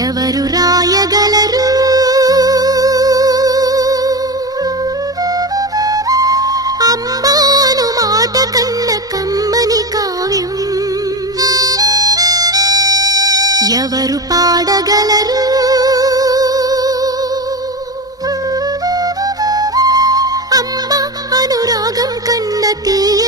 ఎవరు రాయగలరు అమ్మాను మాట కన్న కమ్మని కావ్యం? ఎవరు పాడగలరు అమ్మ అనురాగం కన్న తీయ